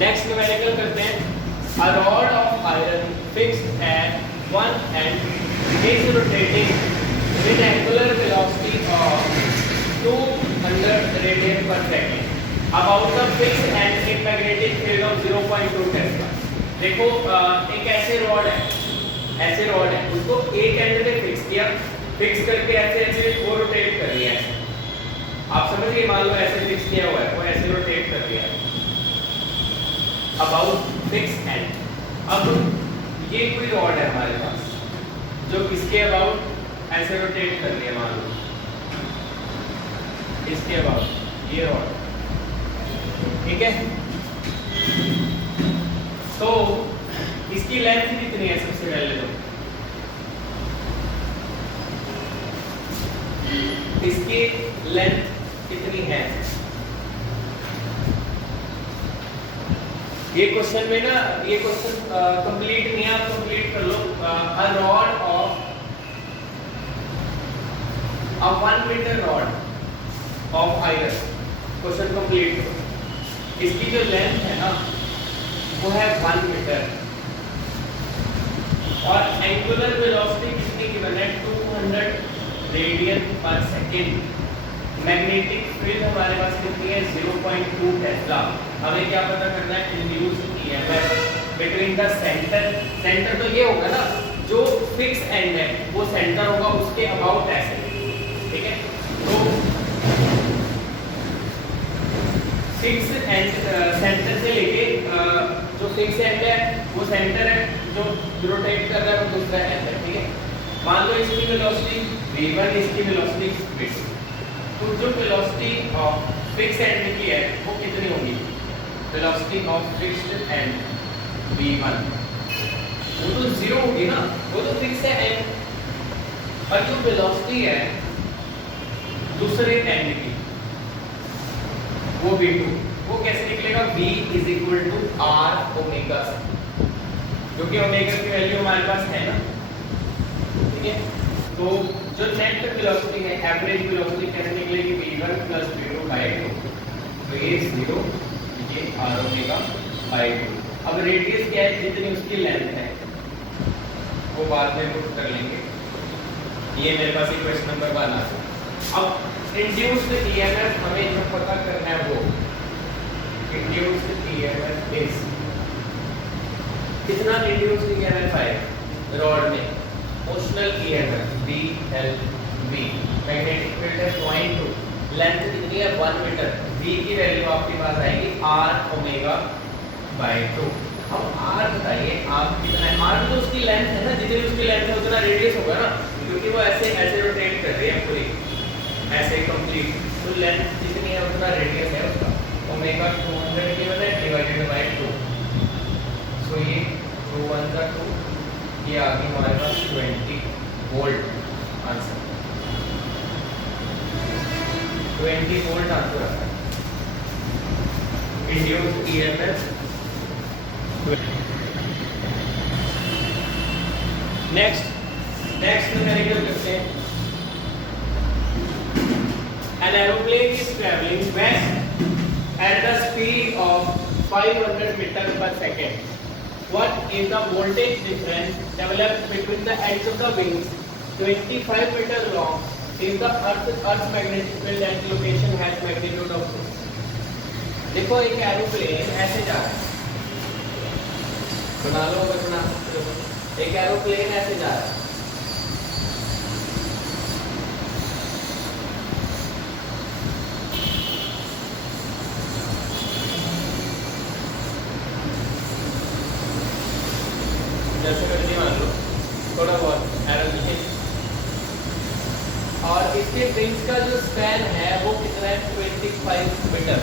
Next numerical करते हैं। A rod of iron fixed at one end is rotating with angular velocity of 200 radian per second about the fixed end in magnetic field of 0.2 Tesla. देखो एक ऐसे rod है, उसको एक and पे fix किया, फिक्स करके ऐसे ऐसे वो रोटेट कर रही है। आप समझ गए, मान लो ऐसे फिक्स किया हुआ है, वो ऐसे रोटेट कर रही है अबाउट फिक्स एंड। अब ये कोई रॉड है हमारे पास जो किसके अबाउट ऐसे रोटेट कर रही है, मान लो इसके अबाउट ये रॉड, ठीक है। तो इसकी लेंथ कितनी है सबसे पहले तो इसकी लेंथ कितनी है। ये क्वेश्चन में ना, ये क्वेश्चन कंप्लीट नहीं है, आप कंप्लीट कर लो। A rod of a 1 metre rod of iron, question complete करो। इसकी जो लेंथ है ना वो है 1 मीटर और एंगुलर वेलोसिटी कितनी गिवन है 200 रेडियन पर सेकेंड। मैग्नेटिक फील्ड हमारे पास कितनी है 0.2 टेस्ला। हमें क्या पता करना है, induced EMF between the centre तो ये होगा ना, जो फिक्स एंड है वो सेंटर होगा, उसके अबाउट ऐसे, ठीक है। तो फिक्स एंड सेंटर से लेके जो फिक्स एंड है वो सेंटर है, जो रोटेट कर रहा है वो दूसरा एंड है, ठीक है। मान लो इसकी वेलोसिटी v1, इसकी वेलोसिटी v2, तो जो वेलोसिटी ऑफ फिक्स एंड की है वो कितनी होगी, velocity of fixed and v1, वो तो 0 होगी ना, वो तो फिक्स है एंड। और जो वेलोसिटी है दूसरे एंड की वो v2, वो कैसे निकलेगा, v = r ओमेगा, क्योंकि ओमेगा की वैल्यू हमारे पास है ना, ठीक है। तो जो नेट वेलोसिटी है, एवरेज वेलोसिटी कैसे निकलेगी, v1 + v2/2, तो ये 0, ये r ओमेगा/2। अब रेडियस क्या है, जितनी उसकी लेंथ है वो बाद में पुट कर लेंगे। ये मेरे पास इक्वेशन नंबर 1 आ गया। अब इंड्यूस्ड ईएमएफ हमें जो पता करना है वो इंड्यूस्ड ईएमएफ इज, कितना इंड्यूस्ड ईएमएफ है रॉड में, motional EMF BLV, magnetic field है 0.2, लेंथ कितनी है 1 मीटर, v की वैल्यू आपके पास आएगी r ओमेगा/2। अब r बताइए आप कितना है, r तो उसकी लेंथ है ना, जितनी उसकी लेंथ है उतना रेडियस होगा ना, क्योंकि वो ऐसे ऐसे रोटेट कर रही है पूरी ऐसे कंप्लीट, तो लेंथ जितनी है उतना रेडियस है उसका। ओमेगा 200 गिवन है डिवाइडेड बाय 2, सो ये 2 1 का 2, ये आ गई हमारे पास 20 वोल्ट आंसर, 20 वोल्ट आंसर आता है। Induced EMF. नेक्स्ट न्यूमेरिकल करते हैं। An aeroplane is traveling west at the speed of 500 meters per second. What is the voltage difference developed between the ends of the wings 25 meters long if the Earth's magnetic field and location has magnitude of 6? देखो एक aeroplane ऐसे जा रहा है, बना लो अगर बना सकते हो, एक एरोप्लेन ऐसे जा रहा है, जैसे करके मान लो थोड़ा बहुत एरर लिखे, और इसके विंग्स का जो स्पैन है वो कितना है 25 मीटर।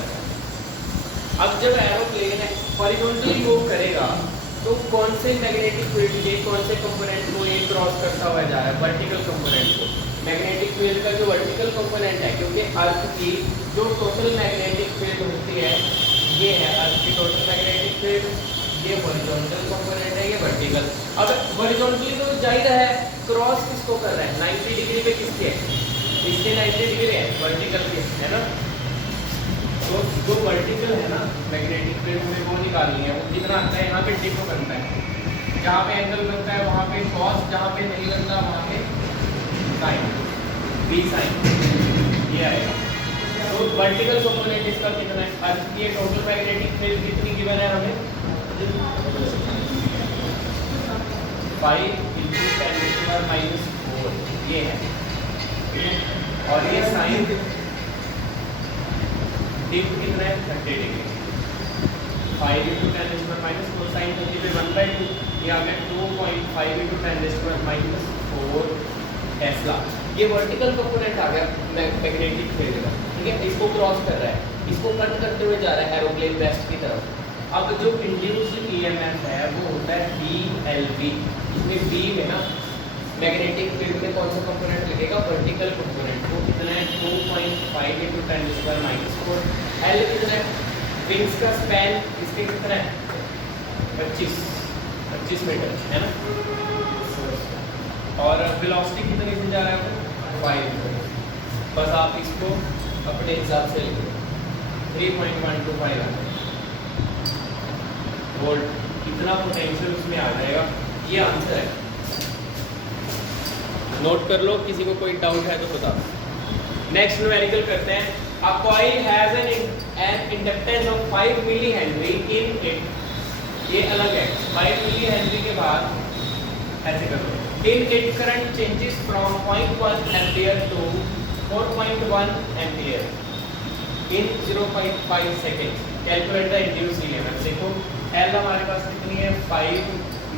अब जब एरोप्लेन हॉरिजॉन्टली मूव करेगा तो कौन से मैग्नेटिक फील्ड के कौन से कंपोनेंट को ये क्रॉस करता हुआ जा रहा है, वर्टिकल कंपोनेंट को। मैग्नेटिक फील्ड का जो वर्टिकल कंपोनेंट है, क्योंकि अर्थ की जो टोटल मैग्नेटिक फील्ड होती है ये है अर्थ की टोटल मैग्नेटिक फील्ड, ये हॉरिजॉन्टल कंपोनेंट है, ये वर्टिकल। अब हॉरिजॉन्टली तो जाहिर है क्रॉस किसको कर रहा है 90 डिग्री पे, किसके, इसके 90 डिग्री है वर्टिकल के, है ना। तो जो वर्टिकल है ना मैग्नेटिक फील्ड में वो निकालनी है, वो कितना आता है यहाँ पे टिप करना है, जहाँ पे एंगल बनता है वहाँ पे कॉस, जहाँ पे नहीं बनता वहाँ पे साइन, बी साइन ये आएगा। तो वर्टिकल कंपोनेंट इसका कितना है, अर्थ की टोटल मैग्नेटिक फील्ड कितनी गिवन है हमें 5 × 10⁻⁴ ये है, और ये साइन टिप कितना है 30 डिग्री, 5 × 10⁻⁴ साइन 30 पे 1/2, ये आ गया 2.5 × 10⁻⁴ टेस्ला। ये वर्टिकल कंपोनेंट आ गया मैग्नेटिक फील्ड का, ठीक है, इसको क्रॉस कर रहा है, इसको कट करते हुए जा रहा है एरोप्लेन वेस्ट की तरफ। अब जो इंड्यूस्ड ईएमएफ है वो होता है BLV, इसमें B में ना मैग्नेटिक फील्ड में कौन सा कंपोनेंट लगेगा, वर्टिकल कंपोनेंट, वो कितना है 2.5 × 10⁻⁴। L कितना है, विंग्स का स्पैन इसके कितना है 25 मीटर है ना, और वेलोसिटी कितनी से जा रहा है 5, बस आप इसको अपने हिसाब से लिखो 3.125 वोल्ट, कितना पोटेंशियल उसमें आ जाएगा, ये आंसर है। नोट कर लो, किसी को कोई डाउट है तो बता। नेक्स्ट न्यूमेरिकल करते हैं। A coil has an inductance of 5 millihenry in it, ये अलग है, 5 मिली हेनरी के बाद ऐसे कर लो, in it current changes from 0.1 ampere to 4.1 ampere in 0.5 second, calculate the induced EMF. देखो एल हमारे पास कितनी है 5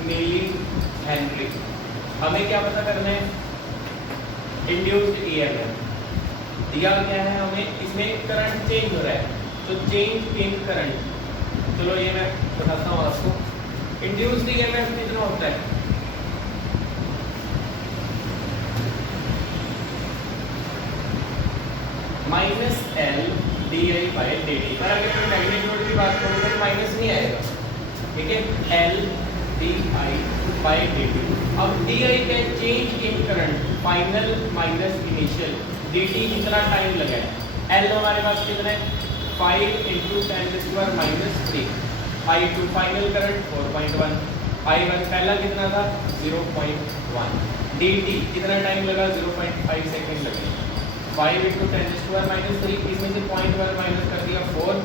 मिली हेनरी, हमें क्या पता करना है इंड्यूस्ड ईएमएफ दिया गया है हमें, इसमें करंट चेंज हो रहा है, तो चेंज इन करंट, चलो ये मैं बताता हूँ आपको। इंड्यूस्ड ईएमएफ कितना होता है, -L di/dt, पर अगर मैं मैग्नीट्यूड की बात करूँ तो माइनस नहीं आएगा, ठीक है, L di/dt। अब di क्या है, change in current, final minus initial, dt कितना टाइम लगा है, L हमारे पास कितना है 5 × 10⁻⁻3, I2 फाइनल करंट 4.1, I1 पहला कितना था 0.1, dt कितना टाइम लगा 0.5 सेकंड लगे, 5 × 10⁻⁻3, इसमें से 0.1 माइनस कर दिया 4,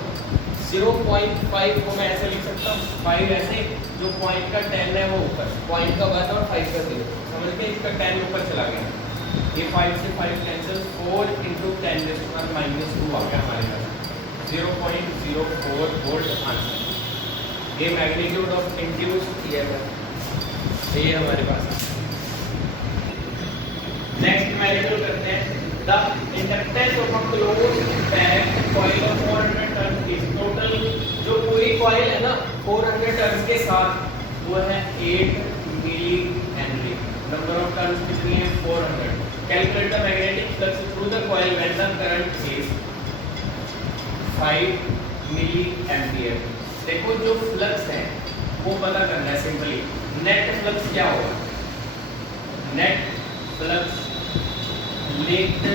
0.5 को मैं ऐसे लिख सकता हूँ, 5 ऐसे, जो पॉइंट का 10 है वो ऊपर, पॉइंट का 1 और 5 का 0, समझ गए, इसका 10 ऊपर चला गया, ये 5 से 5 कैंसिल, 4 × 10⁻⁻2 आ गया हमारे पास 0.04 वोल्ट आंसर। ये मैग्नीट्यूड ऑफ इंड्यूस्ड ईएमएफ ये हमारे पास। नेक्स्ट मैग्नीट्यूड करते हैं, the inductance of a closed packed coil of 400 turns is, total जो पूरी कॉइल है ना 400 टर्न्स के साथ वो है 8 millihenry, number of turns कितनी है 400। Calculate the magnetic flux through the coil when the current is 5 milliampere. देखो जो फ्लक्स है वो पता करना है सिंपली, नेट फ्लक्स क्या होगा, net flux linked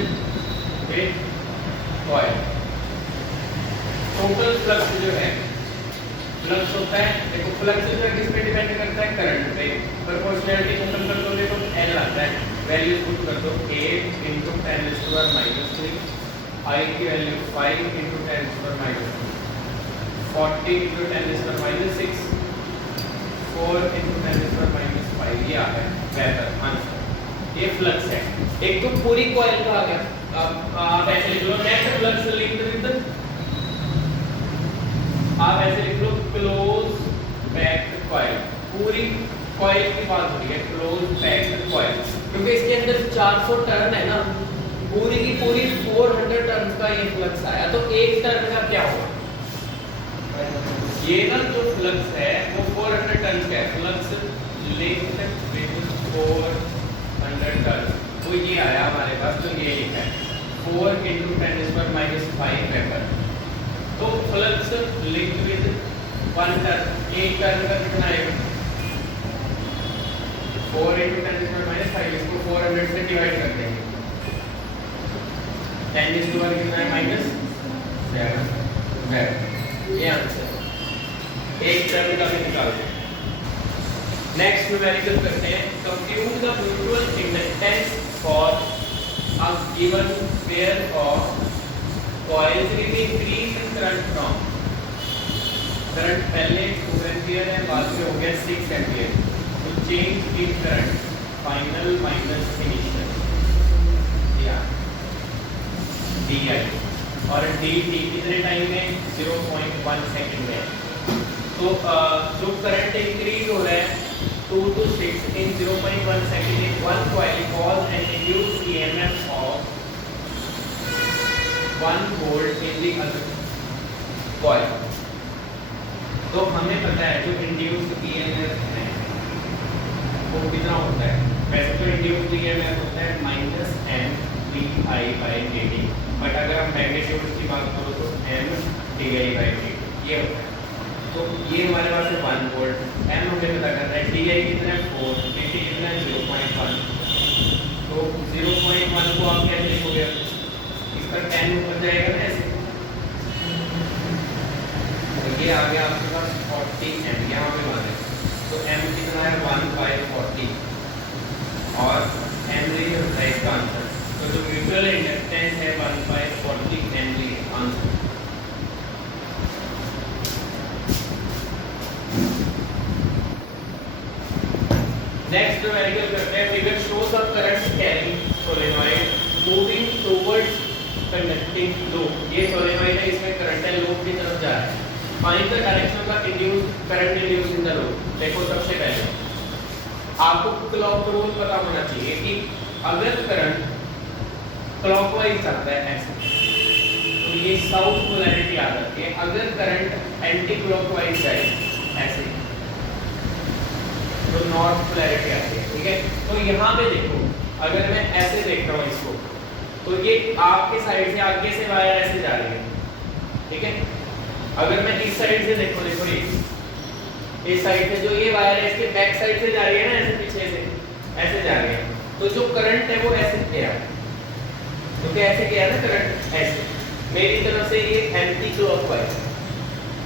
with coil, total flux जो है, फ्लक्स होता है, देखो फ्लक्स जो है किस पे डिपेंड करता है, करंट पे, प्रोपोर्शनैलिटी खत्म कर दो, देखो L आता है, वैल्यू पुट कर दो 8 × 10⁻⁻3, I की वैल्यू 5 × 10⁻⁻2, 40 × 10⁻⁻6, 4 × 10⁻⁻5, ये आ गया वेबर आंसर। ये फ्लक्स है, एक तो पूरी कॉइल का आ गया, अब आप ऐसे लिख लो नेट फ्लक्स लिंक्ड विद, आप ऐसे लिख लो क्लोज पैक्ड कॉइल, पूरी कॉइल की बात हो रही है क्लोज पैक्ड कॉइल, क्योंकि इसके अंदर 400 टर्न है ना, पूरी की पूरी 400 टर्न का ये फ्लक्स आया, तो एक टर्न का क्या होगा, ये ना जो फ्लक्स है वो 400 टर्न का है, फ्लक्स लिंक्ड विद 400 टर्न, तो ये आया हमारे पास, तो ये लिखा है 4 × 10⁻⁵ वेबर। तो फ्लक्स लिंक्ड विद 1 टर्न, एक टर्न का कितना आएगा 4 × 10⁻⁵, इसको 400 से डिवाइड कर देंगे, 10⁻1 कितना है -7, वेबर। ये आंसर एक टर्न का भी निकालते हैं। नेक्स्ट न्यूमेरिकल करते हैं। Compute the mutual inductance for a given pair of coils with increase in current from, current पहले 2 एम्पीयर है, बाद में हो गया 6 एम्पीयर, तो change in current final minus initial या DI, और dt कितने टाइम में 0.1 सेकंड में। तो जो करंट इंक्रीज हो रहा है 2 to 6 in 0.1 second in one coil cause an induced EMF of 1 volt in the other coil। तो हमें पता है जो इंड्यूस्ड EMF है वो कितना होता है। वैसे तो इंड्यूस्ड EMF होता है -M/VI/dt, बट अगर हम मैग्नीट्यूड की बात करो तो M/dI/dt ये होता है। तो ये हमारे पास है 1 वोल्ट, M हमें पता करना है, DI कितना है 4, dt कितना है 0.1। तो 0.1 को आप कैसे लिखोगे, इसका 10 ऊपर जाएगा ना ऐसे, तो ये आ गया आपके पास 40 M यहाँ पे मान है। तो M कितना है 1/40 और हेनरी होता है इसका आंसर। तो जो म्यूचुअल इंडक्टेंस है 1/40 हेनरी आंसर। नेक्स्ट न्यूमेरिकल करते हैं। Figure shows a current carrying solenoid moving towards conducting loop. ये सोलेनॉइड है, इसमें करंट है, लूप की तरफ जा रहा है। Find the direction of the induced current induced in the loop. देखो सबसे पहले आपको क्लॉक रूल पता होना चाहिए कि अगर करंट क्लॉकवाइज जाता है ऐसे तो ये साउथ पोलैरिटी आ जाती है। अगर करंट एंटी क्लॉकवाइज जाए ऐसे तो नॉर्थ पोलैरिटी आती है, ठीक है। तो यहाँ पे देखो अगर मैं ऐसे देख रहा हूँ इसको, तो ये आपके साइड से आगे से वायर ऐसे जा रही है, ठीक है। अगर मैं इस साइड से देखो ये इस साइड से जो ये वायर है इसके बैक साइड से जा रही है ना, ऐसे पीछे से ऐसे जा रही है, तो जो करंट है वो ऐसे गया, तो क्या ऐसे गया ना करंट ऐसे मेरी तरफ से ये एंटी क्लॉकवाइज,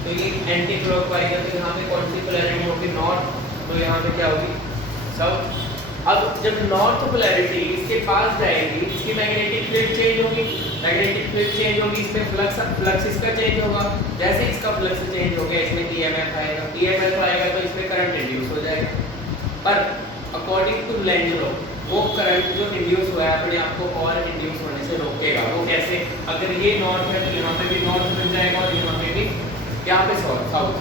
तो ये एंटी क्लॉकवाइज है, तो यहाँ पे कौन सी पोलैरिटी होगी नॉर्थ, तो यहाँ पे क्या होगी साउथ। अब जब नॉर्थ पोलैरिटी इसके पास जाएगी इसकी मैग्नेटिक फील्ड चेंज होगी, मैग्नेटिक फील्ड चेंज होगी, इसमें फ्लक्स इसका चेंज होगा। जैसे इसका फ्लक्स चेंज हो गया इसमें EMF आएगा, EMF आएगा तो इसमें करंट इंड्यूस हो जाएगा। पर अकॉर्डिंग टू लेंज लॉ वो करंट जो इंड्यूस हुआ है अपने आप को और इंड्यूस होने से रोकेगा। वो कैसे, अगर ये नॉर्थ है तो यहाँ पे भी नॉर्थ मिल जाएगा और यहाँ पे भी यहाँ पे साउथ,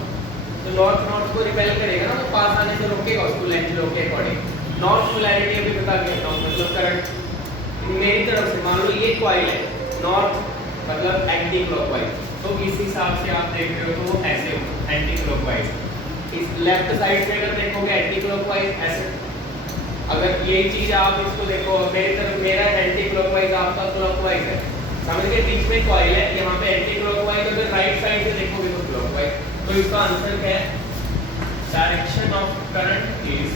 तो नॉर्थ को रिपेल करेगा ना, तो पास आने से रोकेगा उसको लेंज लॉ के अकॉर्डिंग। नॉर्थ पोलैरिटी अभी बता देता हूँ, मतलब करंट मेरी तरफ से मान लो ये कॉइल है नॉर्थ मतलब एंटी क्लॉकवाइज, तो इस हिसाब से आप देख रहे हो तो वो ऐसे एंटी क्लॉकवाइज। इस लेफ्ट साइड से अगर देखोगे एंटी क्लॉकवाइज ऐसे, अगर यही चीज आप इसको देखो मेरी तरफ मेरा एंटी क्लॉकवाइज आपका क्लॉकवाइज है, समझ गए, बीच में कॉइल है यहाँ पे एंटी क्लॉकवाइज, अगर राइट साइड से देखोगे तो क्लॉकवाइज। तो इसका आंसर क्या है, direction of current is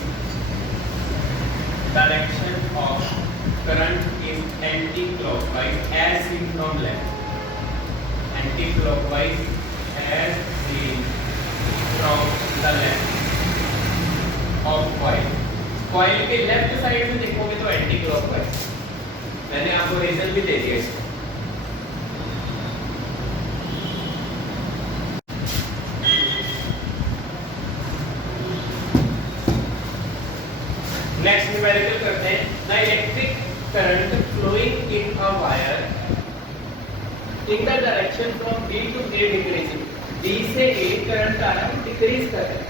anti clockwise as seen from left, anti clockwise as seen from the left of coil. Coil के लेफ्ट साइड से देखोगे तो एंटी क्लॉकवाइज, मैंने आपको रीजन भी दे दिया इसको। नेक्स्ट न्यूमेरिकल करते हैं। The electric current flowing in a wire in the direction from B to A decreasing, B से A करंट आ रहा है डिक्रीज कर रहा है,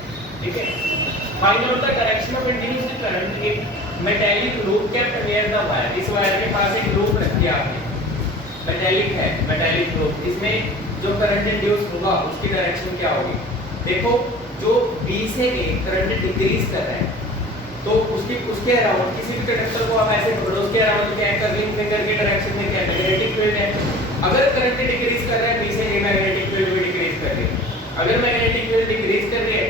ठीक है। Find out the direction of induced current in metallic loop kept near the wire. इस वायर के पास एक लूप रख दिया आपने, मेटालिक है, मेटालिक लूप, इसमें जो करंट इंड्यूस होगा उसकी डायरेक्शन क्या होगी। देखो जो B से A करंट डिक्रीज कर रहा है तो उसके अराउंड किसी भी कंडक्टर को आप ऐसे पकड़ो, उसके अराउंड क्या है, कर्लिंग फिंगर के डायरेक्शन में क्या है, मैग्नेटिक फील्ड है। अगर करंट डिक्रीज कर रहा है B से A, मैग्नेटिक फील्ड भी डिक्रीज कर रही है। अगर मैग्नेटिक फील्ड डिक्रीज कर रही है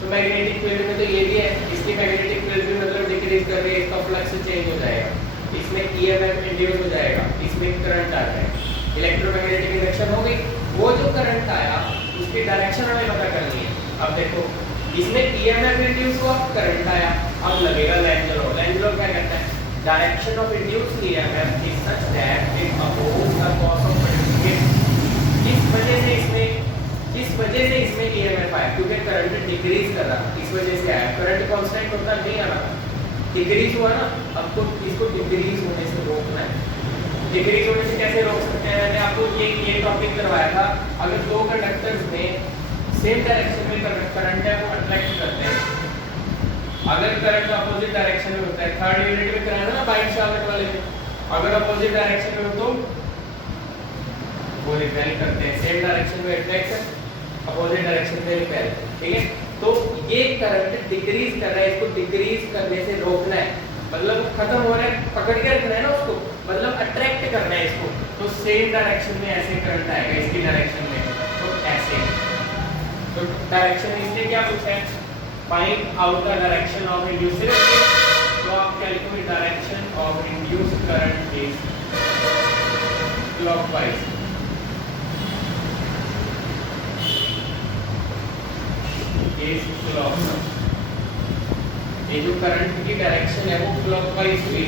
तो मैग्नेटिक फील्ड में तो ये भी है, इसकी मैग्नेटिक फील्ड भी मतलब डिक्रीज कर रही है, इसका फ्लक्स चेंज हो जाएगा, इसमें EMF इंड्यूस हो जाएगा, इसमें करंट आ जाएगा, इलेक्ट्रोमैग्नेटिक इंडक्शन हो गई। वो जो करंट आया इसकी डायरेक्शन हमें पता करनी है। अब देखो इसमें ईएमएफ इंड्यूस हुआ, करंट आया, अब लगेगा लेंज लॉ। लेंज लॉ क्या कहता है? Direction of induced EMF is such that it oppose the cause of current. किस वजह से इसमें ईएमएफ आया? क्योंकि करंट डिक्रीज कर रहा, इस वजह से आया। करंट कांस्टेंट होता नहीं आ रहा, डिक्रीज हुआ ना। अब तो इसको डिक्रीज होने से रोकना है। डिक्रीज होने से कैसे रोक सकते हैं? मैंने आपको ये टॉपिक करवाया था। अगर दो कंडक्टर्स में सेम डायरेक्शन में करंट है वो अट्रैक्ट करते हैं। अगर करंट अपोजिट डायरेक्शन में होता है, थर्ड यूनिट में कराया ना बाइट शार्ट वाले में, अगर अपोजिट डायरेक्शन में हो तो वो रिपेल करते हैं। सेम डायरेक्शन में अट्रैक्शन, अपोजिट डायरेक्शन में रिपेल। ठीक है, तो ये करंट डिक्रीज कर रहा है, इसको डिक्रीज करने से रोकना है, मतलब खत्म हो रहा है, पकड़ के रखना है ना उसको, मतलब अट्रैक्ट करना है इसको। तो सेम डायरेक्शन में ऐसे करंट आएगा, इसकी डायरेक्शन में, तो ऐसे। तो डायरेक्शन इसने क्या पूछा है? Find out the direction of induced current. तो आप calculate direction of induced current is clockwise. Is clockwise. ये जो करंट की डायरेक्शन है वो क्लॉकवाइज हुई।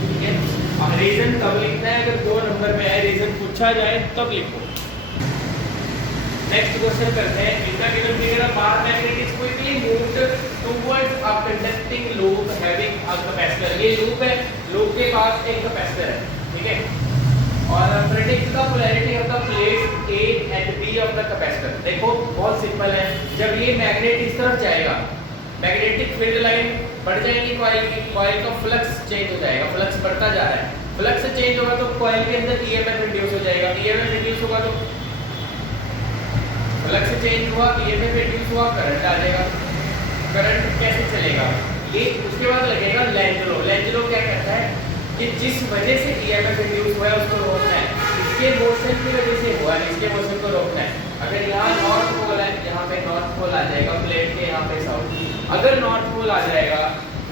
ठीक है, अब रीजन कब लिखना है? अगर 2 नंबर में है रीजन पूछा जाए तब लिखो। नेक्स्ट क्वेश्चन करते हैं। In the given figure a bar magnet is quickly moved towards a conducting loop having a capacitor. ये लूप है, लूप के पास एक कैपेसिटर है। ठीक है, और predict the polarity of the plate A and B of the capacitor. देखो बहुत सिंपल है, जब ये मैग्नेट इस तरफ जाएगा, मैग्नेटिक फील्ड लाइन बढ़ जाएगी, कॉइल की, कॉइल का फ्लक्स चेंज हो जाएगा, फ्लक्स बढ़ता जा रहा है। फ्लक्स चेंज होगा तो कॉइल के अंदर ईएमएफ इंड्यूस हो जाएगा, ईएमएफ इंड्यूस होगा तो फ्लक्स चेंज हुआ, ईएमएफ इंड्यूस हुआ, करंट आ जाएगा। करंट कैसे चलेगा? ये उसके बाद लगेगा लेंज लॉ। लेंज लॉ क्या कहता है कि जिस वजह से ईएमएफ इंड्यूस हुआ है उसको रोकना है, इसके मोशन की वजह से हुआ है, इसके मोशन को रोकना है। अगर यहाँ नॉर्थ पोल है, यहाँ पे नॉर्थ पोल आ जाएगा, प्लेट के यहाँ पे साउथ। अगर नॉर्थ पोल आ जाएगा,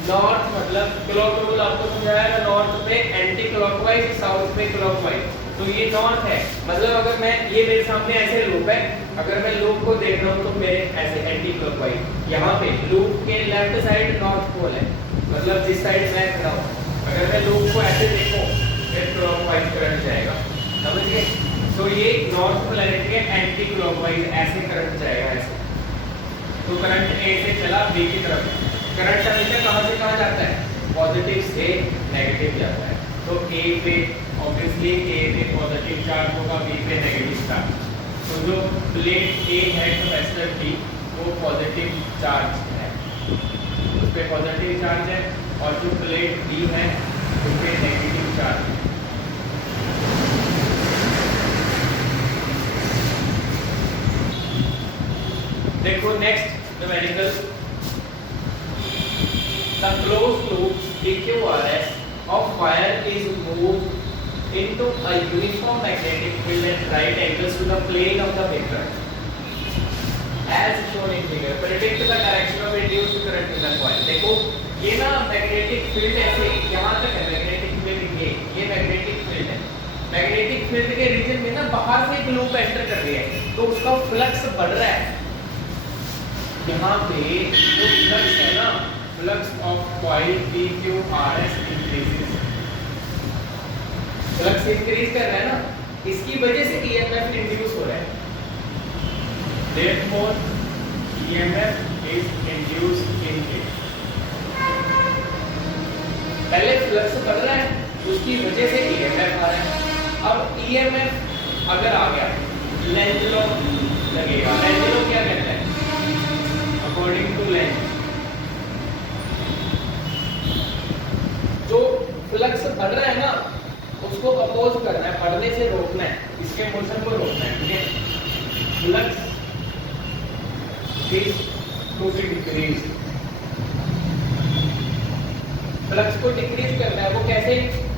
नॉर्थ मतलब क्लॉक रूल आपको समझाया था, नॉर्थ पे एंटी क्लॉकवाइज, साउथ पे क्लॉकवाइज। तो ये नॉर्थ है, मतलब अगर मैं ये मेरे सामने ऐसे लूप है, अगर मैं लूप को देख रहा हूँ तो मेरे ऐसे एंटी क्लॉकवाइज। यहाँ पे लूप के लेफ्ट साइड नॉर्थ पोल है, मतलब जिस साइड मैं खड़ा हूँ, अगर मैं लूप को ऐसे देखूं फिर क्लॉकवाइज करंट जाएगा। समझ गए? तो ये नॉर्थ पोलैरिटी है, एंटी क्लॉकवाइज ऐसे करंट जाएगा ऐसे। तो करंट A से चला B की तरफ। करंट हमेशा कहां से कहां जाता है? पॉजिटिव से नेगेटिव जाता है। तो A पे ऑब्वियसली A पे पॉजिटिव चार्ज होगा, B पे नेगेटिव चार्ज। तो जो प्लेट A है कैपेसिटर की, वो पॉजिटिव चार्ज है, उस पे पॉजिटिव चार्ज है, और जो प्लेट B है उस पे नेगेटिव चार्ज है। देखो next numerical, the closed loop EQRS of wire is moved into a uniform magnetic field at right angles to the plane of the vector as shown in figure. Predict the direction of induced current in the coil. देखो ये ना magnetic field ऐसे यहाँ तक है, magnetic field ये magnetic field है। Magnetic field के रीजन में ना बाहर से एक लूप एंटर कर रही है, तो उसका फ्लक्स बढ़ रहा है। यहाँ पे जो फ्लक्स है ना, flux of coil PQRS increases, flux increase कर रहा है ना, इसकी वजह से EMF इंड्यूस हो रहा है। Therefore, EMF is induced in it. पहले फ्लक्स बढ़ रहा है, उसकी वजह से EMF आ रहा है। अब EMF अगर आ गया, लेंज लॉ लगेगा। लेंज लॉ क्या कहता है? अकॉर्डिंग टू लेंज, जो फ्लक्स बढ़ रहा है ना उसको अपोज करना है, बढ़ने से रोकना है, इसके मोशन को रोकना है। ठीक है, flux is to be decrease, flux को डिक्रीज करना है। वो कैसे?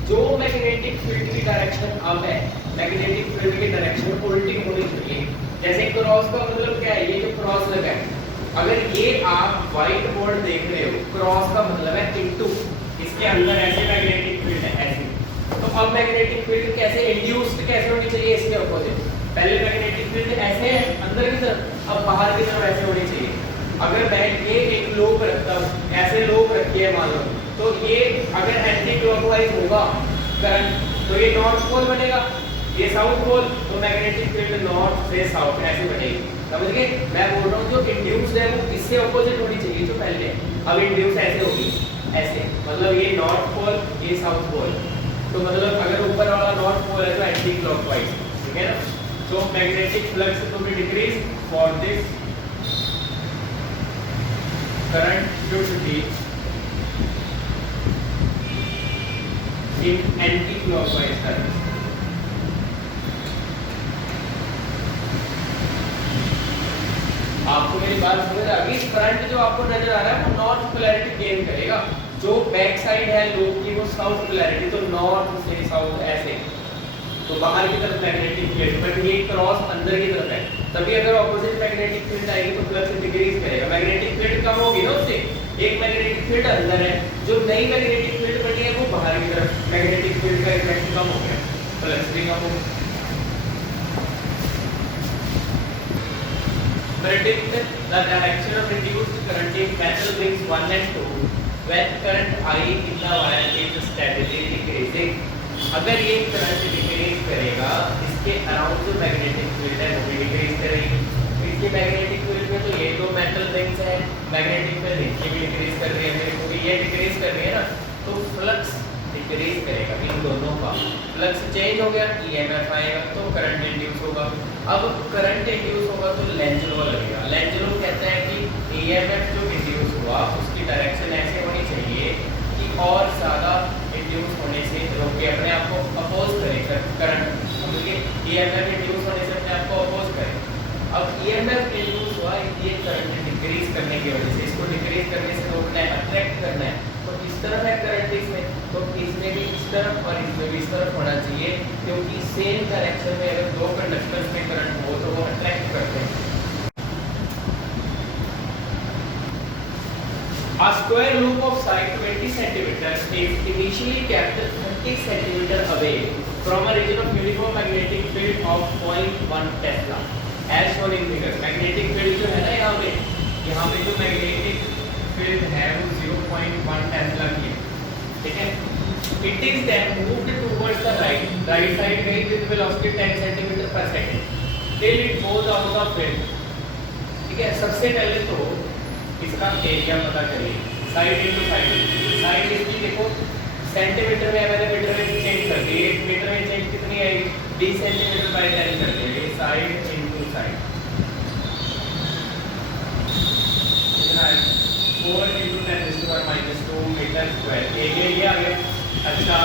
जो मैग्नेटिक फील्ड की डायरेक्शन अब है, मैग्नेटिक फील्ड की डायरेक्शन उल्टी होनी चाहिए। जैसे क्रॉस का मतलब क्या है? ये जो क्रॉस लगा है, अगर ये आप व्हाइट बोर्ड देख रहे हो, क्रॉस का मतलब है इनटू, इसके अंदर ऐसे मैग्नेटिक फील्ड है ऐसे। तो अब मैग्नेटिक फील्ड कैसे इंड्यूस्ड कैसे होनी चाहिए? इसके अपोजिट। पहले मैग्नेटिक फील्ड ऐसे है, अंदर अंदर की तरफ, अब बाहर की तरफ ऐसे होनी चाहिए। अगर मैं ये एक लोब रखता हूँ, ऐसे लोब रखी है मान लो, तो ये अगर एंटी क्लॉकवाइज होगा करंट तो ये नॉर्थ पोल बनेगा, ये साउथ पोल, तो मैग्नेटिक फील्ड नॉर्थ से साउथ ऐसे बनेगी। समझ गए? मैं बोल रहा हूँ जो इंड्यूस्ड है वो इससे ऑपोजिट होनी चाहिए जो पहले। अब इंड्यूस ऐसे होगी, ऐसे, मतलब ये नॉर्थ पोल, ये साउथ पोल, तो मतलब अगर ऊपर वाला नॉर्थ पोल है तो एंटी क्लॉकवाइज, ठीक है ना? तो magnetic flux to be decrease for this current should be in anti-clockwise direction. आपको मेरी बात समझ आ गई? करंट जो आपको नजर आ रहा है वो नॉर्थ पोलैरिटी गेन करेगा, जो बैक साइड है लोब की वो साउथ पोलैरिटी, तो नॉर्थ से साउथ ऐसे, तो बाहर की तरफ मैग्नेटिक फील्ड, बट ये क्रॉस अंदर की तरफ है, तभी अगर ऑपोजिट मैग्नेटिक फील्ड आएगी तो फ्लक्स डिक्रीज करेगा, मैग्नेटिक फील्ड कम होगी ना उससे। एक मैग्नेटिक फील्ड अंदर है, जो नई मैग्नेटिक फील्ड बनी है वो बाहर की तरफ, मैग्नेटिक फील्ड का इफेक्ट कम हो गया, फ्लक्स भी कम हो गया। Predict the direction of induced current in metal rings 1 and 2 when current I in the wire is steadily decreasing. अगर ये करंट डिक्रीज करेगा, इसके अराउंड जो मैग्नेटिक फील्ड है वो भी डिक्रीज करेगी। इसके मैग्नेटिक फील्ड में तो ये दो मेटल रिंग्स है, मैग्नेटिक फील्ड इनकी भी डिक्रीज कर रही है, मेरे को भी ये डिक्रीज कर रही है ना, तो फ्लक्स डिक्रीज करेगा इन दोनों का। फ्लक्स चेंज हो गया, ईएमएफ आएगा तो करंट इंड्यूस होगा। अब करंट इंड्यूस होगा तो लेंज लॉ लगेगा। लेंज लॉ कहता है कि ईएमएफ जो इंड्यूस हुआ उसकी डायरेक्शन ऐसे होनी चाहिए कि और ज़्यादा इंड्यूस होने से रोके, अपने आप को अपोज करे करंट, क्योंकि ईएमएफ इंड्यूस होने से अपने आप को अपोज करे। अब ईएमएफ इंड्यूस हुआ ये करंट डिक्रीज करने की वजह से, इसको डिक्रीज करने से रोकना है, अट्रैक्ट करना है, तो इस तरफ है करंट इसमें, तो इसमें भी इस तरफ और इसमें भी इस तरफ होना चाहिए, क्योंकि सेम डायरेक्शन में अगर दो कंडक्टर्स में करंट हो तो वो अट्रैक्ट करते हैं। A square loop of side 20 centimeters is initially kept 30 centimeter away from a region of uniform magnetic field of 0.1 Tesla, as shown in figure. Magnetic field जो है ना यहाँ पे जो magnetic field है वो 0.1 Tesla की है, ठीक है? It is then moved towards the right side गई with velocity 10 centimeter per second till it goes out of field, ठीक है? सबसे पहले तो इसका एरिया पता करिए, साइड इनटू साइड। साइड इसकी देखो सेंटीमीटर में, मैंने मीटर में चेंज कर दी, 1 मीटर में चेंज कितनी आएगी, 20 सेंटीमीटर बाय 10 कर दिए, साइड इनटू साइड कितना है 4 × 10⁻² मीटर स्क्वायर, एरिया ये आ गया। अच्छा,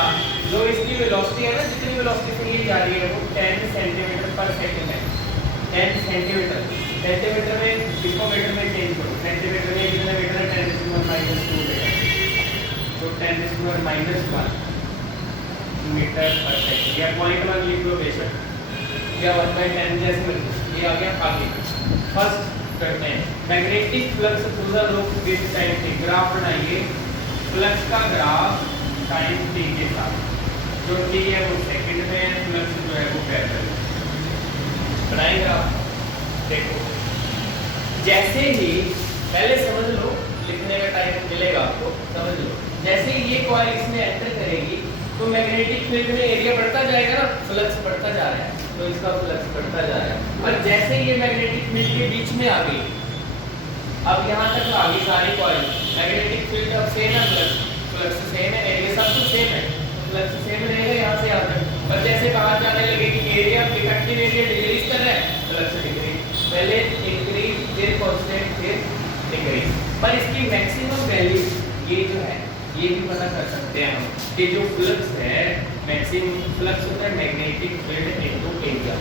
जो इसकी वेलोसिटी है ना, जितनी वेलोसिटी से ये जा रही है वो 10 सेंटीमीटर पर सेकंड है, 10 सेंटीमीटर। सेंटीमीटर में इसको मीटर में चेंज करो, सेंटीमीटर में कितने मीटर है, 10⁻² मीटर, तो 10⁻⁻1 मीटर पर सेकंड, या 0.1 लिख लो बेशक, या 1/10 जैसे ये आ गया आगे। फर्स्ट करते हैं magnetic flux through the loop with time T, graph बनाइए फ्लक्स का ग्राफ टाइम टी के साथ, जो टी है वो सेकंड में है, फ्लक्स जो है वो पैरेलल बनाएगा। देखो जैसे ही, पहले समझ लो, लिखने का टाइम मिलेगा आपको, समझ लो, जैसे ही ये कॉइल इसमें एंटर करेगी तो मैग्नेटिक फील्ड में एरिया बढ़ता जाएगा ना, फ्लक्स बढ़ता जा रहा है, तो इसका फ्लक्स बढ़ता जा रहा है। और जैसे ये मैग्नेटिक फील्ड के बीच में आ गई, अब यहाँ तक आ गई सारी कॉइल, मैग्नेटिक फील्ड अब सेम है, फ्लक्स सेम है, एरिया सब कुछ सेम है, फ्लक्स सेम रहेगा यहाँ से यहाँ तक। और जैसे बाहर जाने लगेगी, एरिया इफेक्टिव एरिया डिक्रीज कर रहा है, फ्लक्स डिक्रीज, पहले इंक्रीज फिर कांस्टेंट फिर डिक्रीज। पर इसकी मैक्सिमम वैल्यू ये जो है ये भी पता कर सकते हैं हम कि जो फ्लक्स है, मैक्सिमम फ्लक्स होता है मैग्नेटिक फील्ड इनटू एरिया,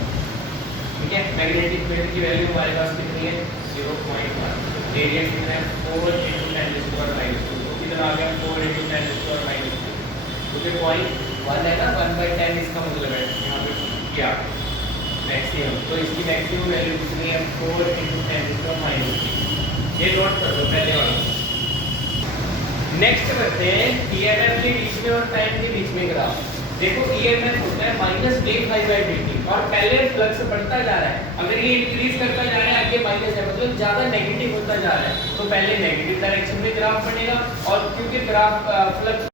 ठीक है? मैग्नेटिक फील्ड की वैल्यू हमारे पास कितनी है 0.1, एरिया कितना है 4 × 10⁻², तो कितना आ गया 4 × 10⁻², क्योंकि 0.1 है ना, 1/10 इसका मतलब है यहाँ पे क्या मैक्सिमम, तो इसकी मैक्सिमम वैल्यू कितनी है 4 × 10⁻²। ये नोट कर दो पहले वाला। नेक्स्ट करते हैं ईएमएफ के बीच में और टाइम के बीच में ग्राफ। देखो ईएमएफ होता है -dϕ/dt और पहले फ्लक्स बढ़ता जा रहा है, अगर ये इंक्रीज करता जा रहा है माइनस है मतलब ज़्यादा नेगेटिव होता जा रहा है, तो पहले नेगेटिव डायरेक्शन में ग्राफ बनेगा, और क्योंकि ग्राफ फ्लक्स